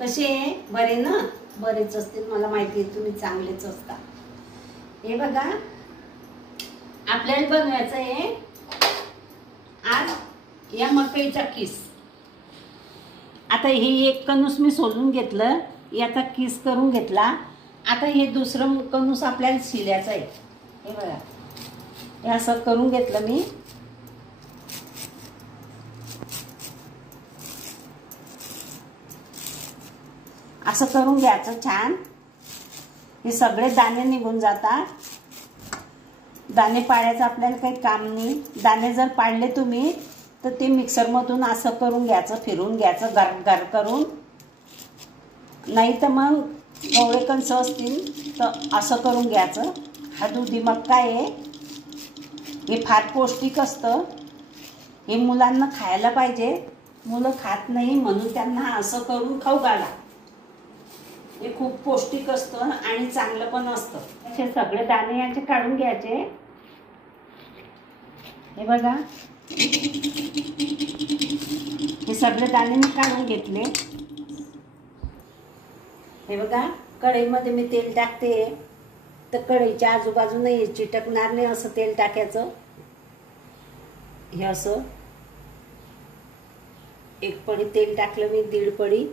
कसे बरे ना? बरेच असतील, मला माहिती आहे तुम्ही चांगलेच असता। हे बघा आपल्याला बनवायचं आहे आज या मकईचा किस। आता हे एक कणूस मी सोलून घेतलं, याचा किस करून घेतला। आता हे दुसरं कणूस आपल्याला शिल्याचं आहे। हे बघा हे असं करून घेतलं मी। असं करून घ्यायचं छान। हे सगळे दाणे निघून जातात। दाणे पाडायचं आपल्याला काही काम नाही। दाणे जर पाडले तुम्ही तर ते मिक्सरमधून असं करून घ्यायचं, फिरून घ्यायचं गर गर करून। नाही तर मग गवळे कणसं असतील तर असं करून घ्यायचं। हा दुधी मक्का आहे, हे फार पौष्टिक असतं। हे मुलांना खायला पाहिजे, मुलं खात नाही म्हणून त्यांना असं करून खाऊ घाला। हे खूप पौष्टिक असतं आणि चांगलं पण असतं। असे सगळे दाणे याचे काढून घ्यायचे। हे बघा हे सगळे दाणे मी काढून घेतले। हे बघा कढईमध्ये मी तेल टाकते, तर कढईच्या आजूबाजूने हे चिटकणार नाही असं तेल टाकायचं। हे असं एक पडी तेल टाकलं मी, 1.5 पडी।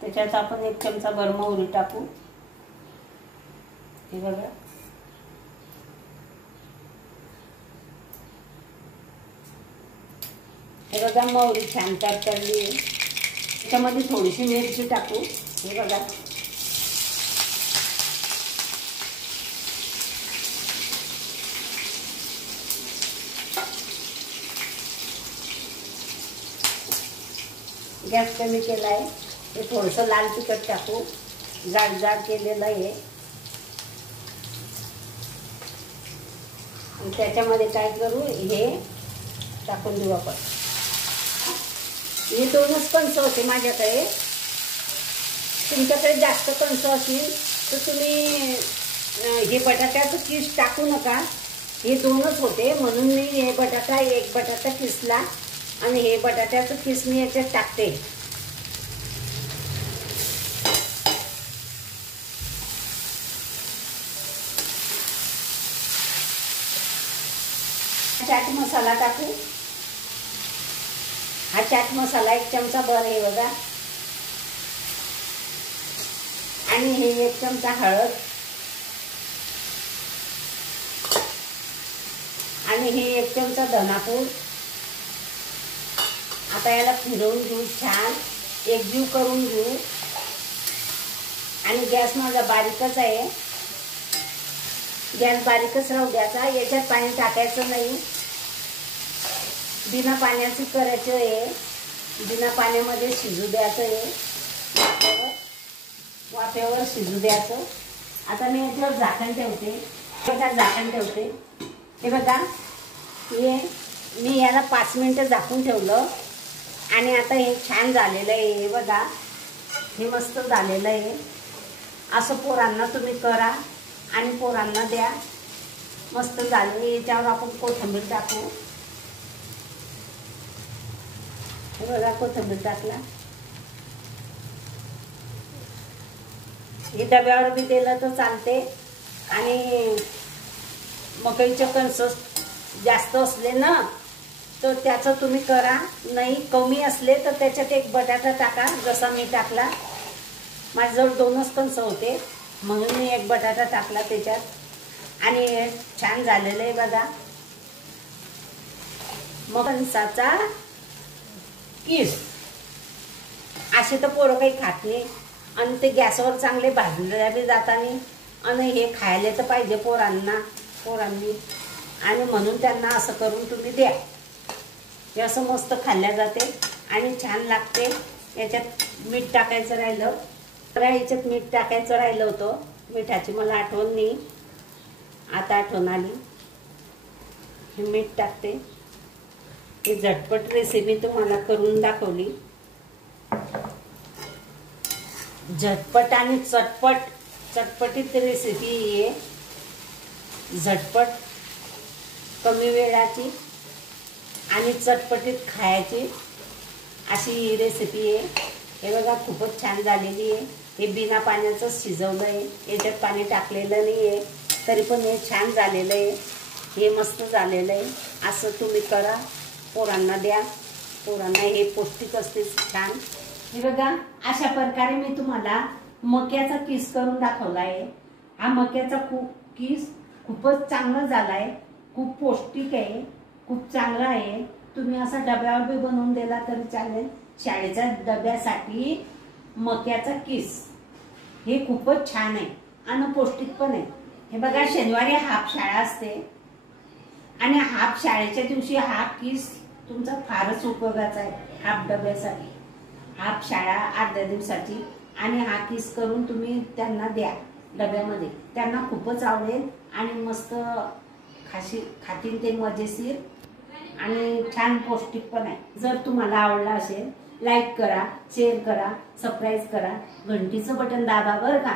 त्याच्यात आपण 1 चमचा भर मोहरी टाकू। हे बघा हे बघा मोहरी छान तडतडली आहे। त्याच्यामध्ये थोडीशी मिरची टाकू। हे बघा गॅस कमी केला आहे। हे थोडंसं लाल तिखट टाकू, जाड जाड केलेलं आहे। आणि त्याच्यामध्ये काय करू, हे टाकून देऊ आपण। हे 2च कणसं होते माझ्याकडे, तुमच्याकडे जास्त कणसं असतील तर तुम्ही हे बटाट्याचं किस टाकू नका। हे 2च होते म्हणून मी हे एक बटाटा किसला आणि हे बटाट्याचं किस मी याच्यात टाकते। चाट मसाला टाकू। हा चाट मसाला 1 चमचा भर आहे बघा। आणि हे 1 चमचा हळद आणि हे 1 चमचा धनापूड। आता याला फिरवून घेऊ, छान एकजीव करून घेऊ। आणि गॅस माझा बारीकच आहे, गॅस बारीकच राहू द्यायचा। याच्यात पाणी टाकायचं नाही, बिना पाण्याचं करायचं आहे। बिना पाण्यामध्ये शिजू द्यायचं आहे, वाफेवर शिजू द्यायचं। आता मी याच्यावर झाकण ठेवते। झाकण ठेवते। हे बघा हे मी याला 5 मिनिटं झाकून ठेवलं आणि आता हे छान झालेलं आहे। हे बघा हे मस्त झालेलं आहे। असं पोरांना तुम्ही करा आणि पोरांना द्या, मस्त झाले। याच्यावर आपण कोथिंबीर टाकू। हे बघा कोथिंबीर टाकला। हे डब्यावर बी दिलं तर चालते। आणि मकईचे कणस जास्त असले ना तर त्याचं तुम्ही करा, नाही कमी असले तर त्याच्यात 1 बटाटा टाका जसा मी टाकला। माझ्याजवळ 2च कणस होते म्हणून मी 1 बटाटा टाकला त्याच्यात। आणि छान झालेलं आहे बघा मग कणसाचा किस। असे तर पोरं काही खात नाही आणि ते गॅसवर चांगले भाजले बी जातानी आणि हे खायला तर पाहिजे पोरांनी आणि म्हणून त्यांना असं करून तुम्ही द्या। हे असं मस्त खाल्ल्या जाते आणि छान लागते। याच्यात मीठ टाकायचं राहिलं तर याच्यात मीठ टाकायचं राहिलं होतं, मिठाची मला आठवण नाही, आता आठवण आली। हे मीठ टाकते। ही झटपट रेसिपी तुम्हाला करून दाखवली। झटपट आणि चटपटीत रेसिपी आहे। झटपट कमी वेळाची आणि चटपटीत खायची अशी ही रेसिपी आहे। हे बघा खूपच छान झालेली आहे। हे बिना पाण्याचंच शिजवलं आहे, याच्यात पाणी टाकलेलं नाही आहे, तरी पण हे छान झालेलं आहे। हे मस्त झालेलं आहे। असं तुम्ही करा, पोरांना द्या, पोरांना हे पौष्टिक असते छान। हे बघा अशा प्रकारे मी तुम्हाला मक्याचा किस करून दाखवला आहे। हा मक्याचा किस खूपच चांगला झालाय, खूप पौष्टिक आहे, खूप चांगला आहे। तुम्ही असा डब्यावर बी बनवून दिला तरी चालेल। शाळेच्या डब्यासाठी मक्याचा किस हे खूपच छान आहे आणि पौष्टिक पण आहे। हे बघा शनिवारी हाफ शाळा असते आणि हाफ शाळेच्या दिवशी हाफ किस तुमचा फारच उपयोगाचा आहे। हाफ डब्यासाठी हाफ शाळा अर्ध्या दिवसाची आणि हा किस करून तुम्ही त्यांना द्या डब्यामध्ये, त्यांना खूपच आवडेल आणि मस्त खातील ते मजेशीर आणि छान पौष्टिक पण आहे। जर तुम्हाला आवडला असेल लाईक करा, शेअर करा, सबस्क्राईब करा, घंटीचं बटन दाबा बरं का।